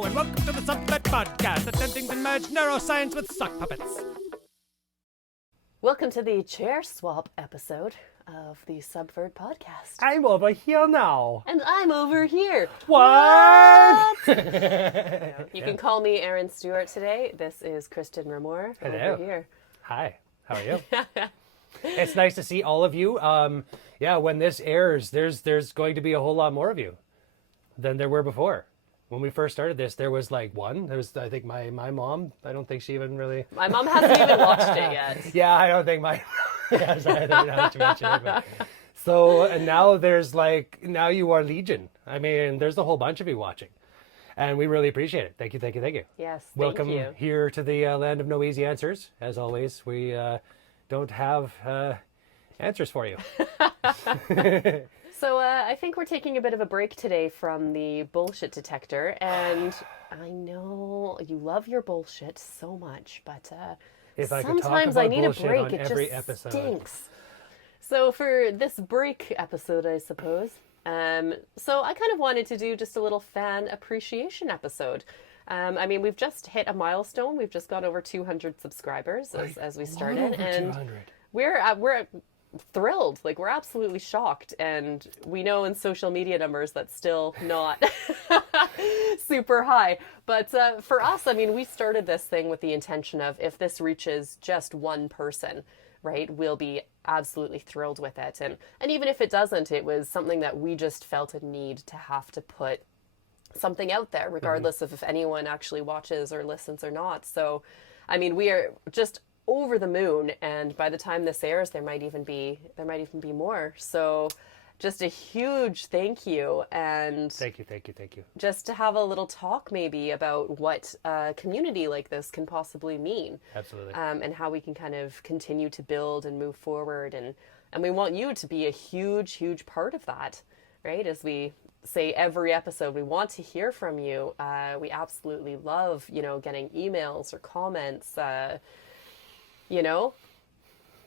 Hello, and welcome to the Subvet Podcast, attempting to merge neuroscience with sock puppets. Welcome to the chair swap episode of the Subvert Podcast. I'm over here now. And I'm over here. What? You can call me Erin Stewart today. This is Kristen Ramore Hello. over here. Hi, how are you? It's nice to see all of you. When this airs, there's going to be a whole lot more of you than there were before. When we first started this, there was like one. There was, I think, my mom. I don't think she even really... My mom hasn't even watched it yet. Yeah, I don't think my... yes, I don't know how to mention it. But... So, and now now you are legion. I mean, there's a whole bunch of you watching. And we really appreciate it. Thank you, thank you, thank you. Yes, Welcome thank you. here to the land of no easy answers. As always, we don't have answers for you. So I think we're taking a bit of a break today from the bullshit detector. And I know you love your bullshit so much, but If I could talk sometimes about I need a bullshit break. on It every just episode. stinks. So for this break episode, I suppose, so I kind of wanted to do just a little fan appreciation episode. I mean, we've just hit a milestone. We've just got over 200 subscribers as we started, Over and 200. we're thrilled. Like, we're absolutely shocked, and we know in social media numbers that's still not super high. But for us, I mean, we started this thing with the intention of, if this reaches just one person, right, we'll be absolutely thrilled with it. And even if it doesn't, it was something that we just felt a need to have to put something out there, regardless of if anyone actually watches or listens or not. So, I mean, we are just over the moon, and by the time this airs, there might even be more. So, just a huge thank you, and Thank you. just to have a little talk maybe about what a community like this can possibly mean. Absolutely. And how we can kind of continue to build and move forward, and we want you to be a huge part of that, right? As we say every episode, we want to hear from you. We absolutely love, getting emails or comments,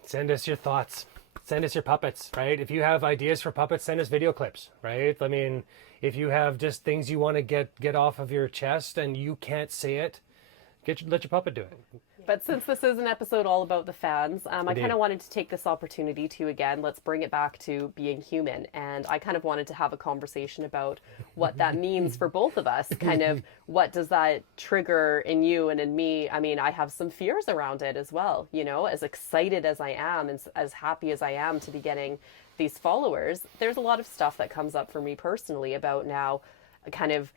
Send us your thoughts. Send us your puppets, right? If you have ideas for puppets, send us video clips, right? I mean, if you have just things you want to get off of your chest and you can't say it, let your puppet do it. But since this is an episode all about the fans, I Indeed. kind of wanted to take this opportunity to, again, let's bring it back to being human. And I kind of wanted to have a conversation about what that means for both of us. Kind of, what does that trigger in you and in me? I mean, I have some fears around it as well. As excited as I am and as happy as I am to be getting these followers, there's a lot of stuff that comes up for me personally about now kind of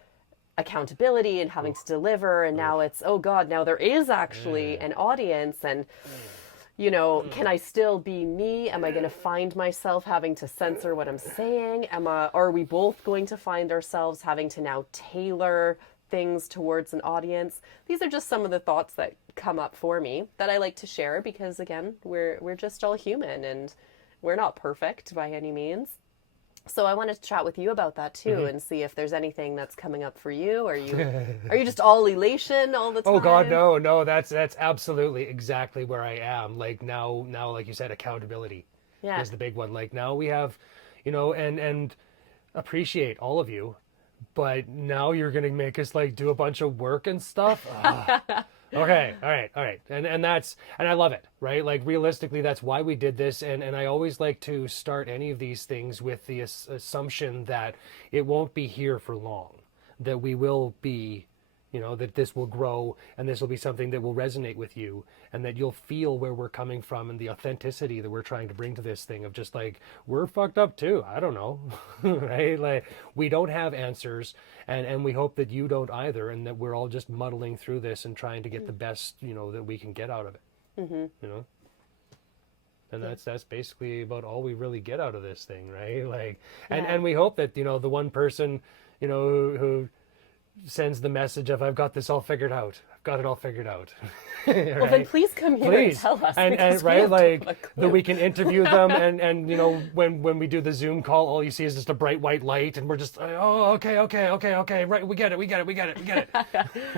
accountability and having to deliver, and now it's, oh God, now there is actually an audience, and can I still be me? Am I going to find myself having to censor what I'm saying? Are we both going to find ourselves having to now tailor things towards an audience? These are just some of the thoughts that come up for me that I like to share, because again, we're just all human, and we're not perfect by any means. So I wanted to chat with you about that too, and see if there's anything that's coming up for you. Are you just all elation all the time? Oh God, no, that's absolutely exactly where I am. Like now, like you said, accountability is the big one. Like now we have, and appreciate all of you, but now you're gonna make us like do a bunch of work and stuff. Okay, all right, and I love it, right? Like realistically, that's why we did this, and I always like to start any of these things with the assumption that it won't be here for long, that we will be, that this will grow, and this will be something that will resonate with you, and that you'll feel where we're coming from and the authenticity that we're trying to bring to this thing of just like, we're fucked up too, I don't know, right? Like we don't have answers, and we hope that you don't either, and that we're all just muddling through this and trying to get the best, that we can get out of it, And that's basically about all we really get out of this thing, right? Like, and we hope that, the one person, who sends the message of, I've got this all figured out. I've got it all figured out. Right? Well, then please come here and tell us. And right, like that we can interview them, and when we do the Zoom call, all you see is just a bright white light, and we're just, oh, okay, right, we get it.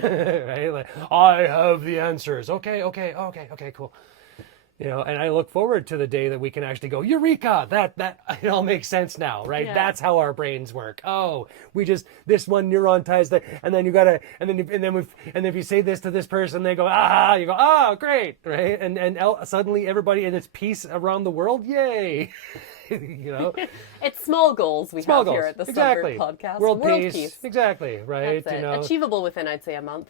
Right, like I have the answers. Okay, cool. And I look forward to the day that we can actually go, Eureka! That it all makes sense now, right? Yeah. That's how our brains work. Oh, we just this one neuron ties that, and then you gotta, and then if you say this to this person, they go, ah, you go, oh, great, right? And suddenly everybody, and it's peace around the world, yay! It's small goals we Small have goals. here at the Exactly. Sunbird Podcast. World peace. Exactly, right? That's it. Achievable within, I'd say, a month.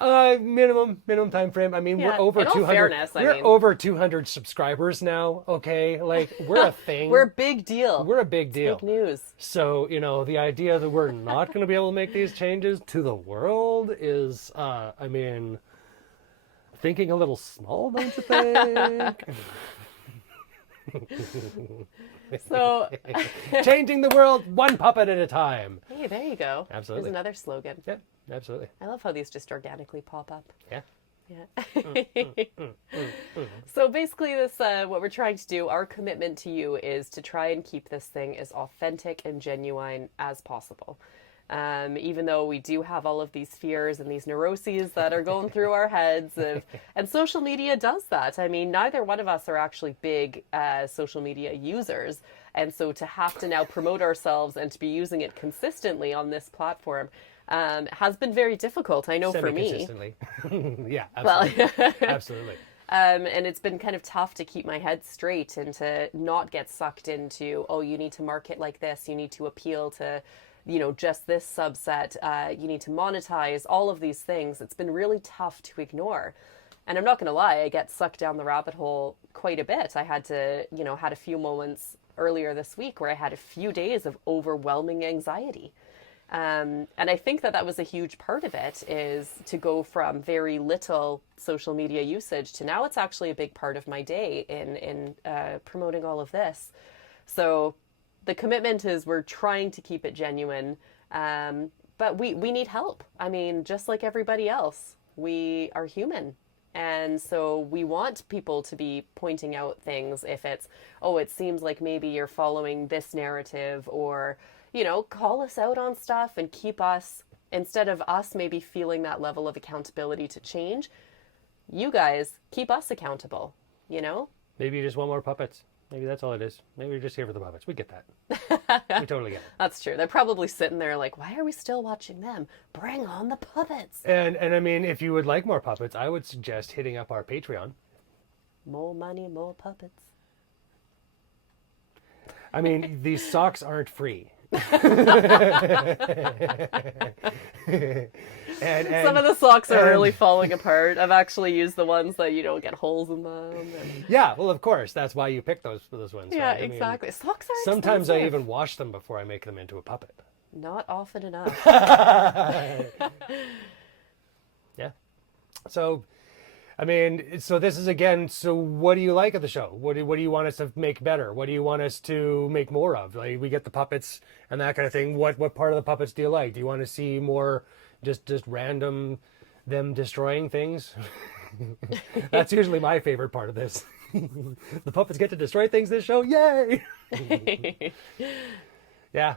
Minimum time frame. I mean, Yeah, we're over in all 200. fairness, I we're mean. over 200 subscribers now. Okay, like we're a thing. We're a big deal. We're a big deal. Big news. So the idea that we're not going to be able to make these changes to the world is, I mean, thinking a little small, don't you think? So, changing the world one puppet at a time. hey, there you go. Absolutely. There's another slogan. Yeah, absolutely. I love how these just organically pop up. Yeah. Yeah. So basically, this what we're trying to do, our commitment to you is to try and keep this thing as authentic and genuine as possible. Even though we do have all of these fears and these neuroses that are going through our heads, and social media does that. I mean, neither one of us are actually big social media users, and so to have to now promote ourselves and to be using it consistently on this platform has been very difficult. I know for me. Semi-consistently. Yeah, absolutely. Well, Absolutely. and it's been kind of tough to keep my head straight and to not get sucked into, oh, you need to market like this, you need to appeal to, just this subset, you need to monetize, all of these things. It's been really tough to ignore. And I'm not going to lie, I get sucked down the rabbit hole quite a bit. I had to, had a few moments earlier this week where I had a few days of overwhelming anxiety. And I think that was a huge part of it, is to go from very little social media usage to now it's actually a big part of my day in promoting all of this. So the commitment is we're trying to keep it genuine, but we need help. I mean, just like everybody else, we are human. And so we want people to be pointing out things if it's, oh, it seems like maybe you're following this narrative, or call us out on stuff and keep us, instead of us maybe feeling that level of accountability to change, you guys keep us accountable, Maybe you just want more puppets. Maybe that's all it is. Maybe you're just here for the puppets. We get that. We totally get it. That's true. They're probably sitting there like, why are we still watching them? Bring on the puppets. And I mean, if you would like more puppets, I would suggest hitting up our Patreon. More money, more puppets. I mean, these socks aren't free. and some of the socks are really falling apart. I've actually used the ones that you don't get holes in them. Yeah, well, of course, that's why you pick those ones. Yeah, right? exactly. Socks are sometimes expensive. I even wash them before I make them into a puppet. Not often enough. Yeah. So, I mean, so this is again. So, what do you like of the show? What do you want us to make better? What do you want us to make more of? Like, we get the puppets and that kind of thing. What part of the puppets do you like? Do you want to see more, just random, them destroying things? That's usually my favorite part of this. The puppets get to destroy things this show. Yay! Yeah.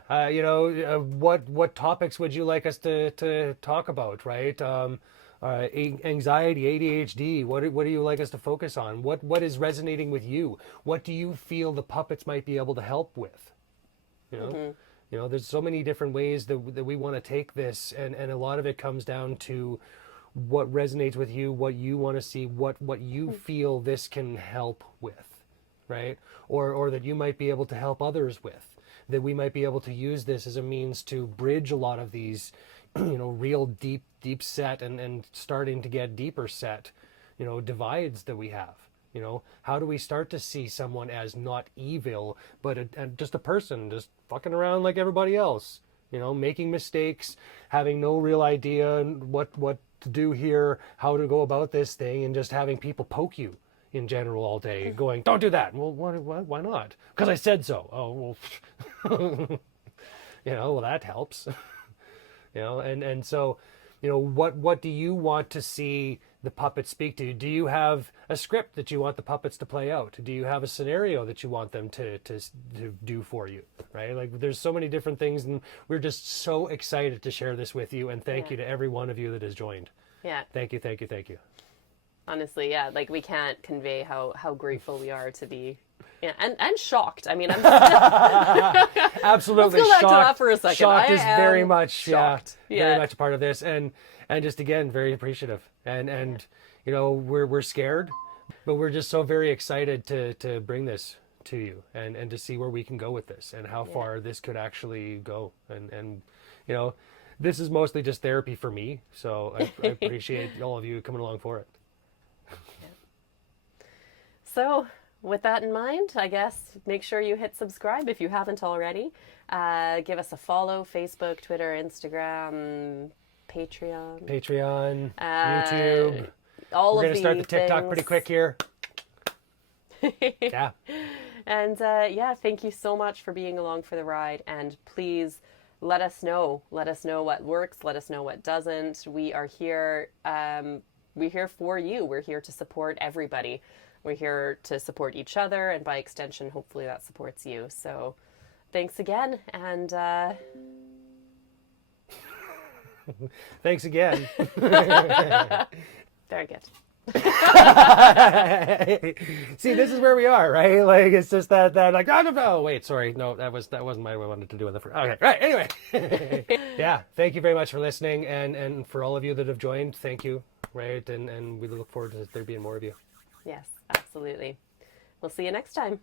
What topics would you like us to talk about? Right. Anxiety, ADHD, what do you like us to focus on? What is resonating with you? What do you feel the puppets might be able to help with? There's so many different ways that we want to take this, and a lot of it comes down to what resonates with you, what you want to see, what you feel this can help with, right? Or that you might be able to help others with, that we might be able to use this as a means to bridge a lot of these real deep set and starting to get deeper set, divides that we have. How do we start to see someone as not evil, but just a person, just fucking around like everybody else, making mistakes, having no real idea what to do here, how to go about this thing, and just having people poke you in general all day, going, don't do that. Well, why not? Because I said so. Oh, well, well, that helps. And so, what do you want to see the puppets speak to? Do you have a script that you want the puppets to play out? Do you have a scenario that you want them to do for you? Right? Like, there's so many different things, and we're just so excited to share this with you. And thank you to every one of you that has joined. Yeah. Thank you. Honestly, yeah, like we can't convey how grateful we are to be, yeah, and shocked. I mean, I'm absolutely let's go back to shocked. that for a second. Shocked I is am very much shocked. very much a part of this, and just again very appreciative, and you know we're scared, but we're just so very excited to bring this to you and to see where we can go with this and how far this could actually go, and you know this is mostly just therapy for me, so I appreciate all of you coming along for it. So, with that in mind, I guess make sure you hit subscribe if you haven't already. Give us a follow: Facebook, Twitter, Instagram, Patreon, YouTube. All We're of gonna start the TikTok things. pretty quick here. Yeah. And yeah, thank you so much for being along for the ride. And please let us know. Let us know what works. Let us know what doesn't. We are here. We're here for you. We're here to support everybody. We're here to support each other, and by extension, hopefully that supports you. So thanks again, and thanks again. very good. See, this is where we are, right? Like it's just that like oh wait, sorry, no, that wasn't what I wanted to do with the first. Okay, right. Anyway, yeah, thank you very much for listening, and for all of you that have joined, thank you, right? And we look forward to there being more of you. Yes, absolutely. We'll see you next time.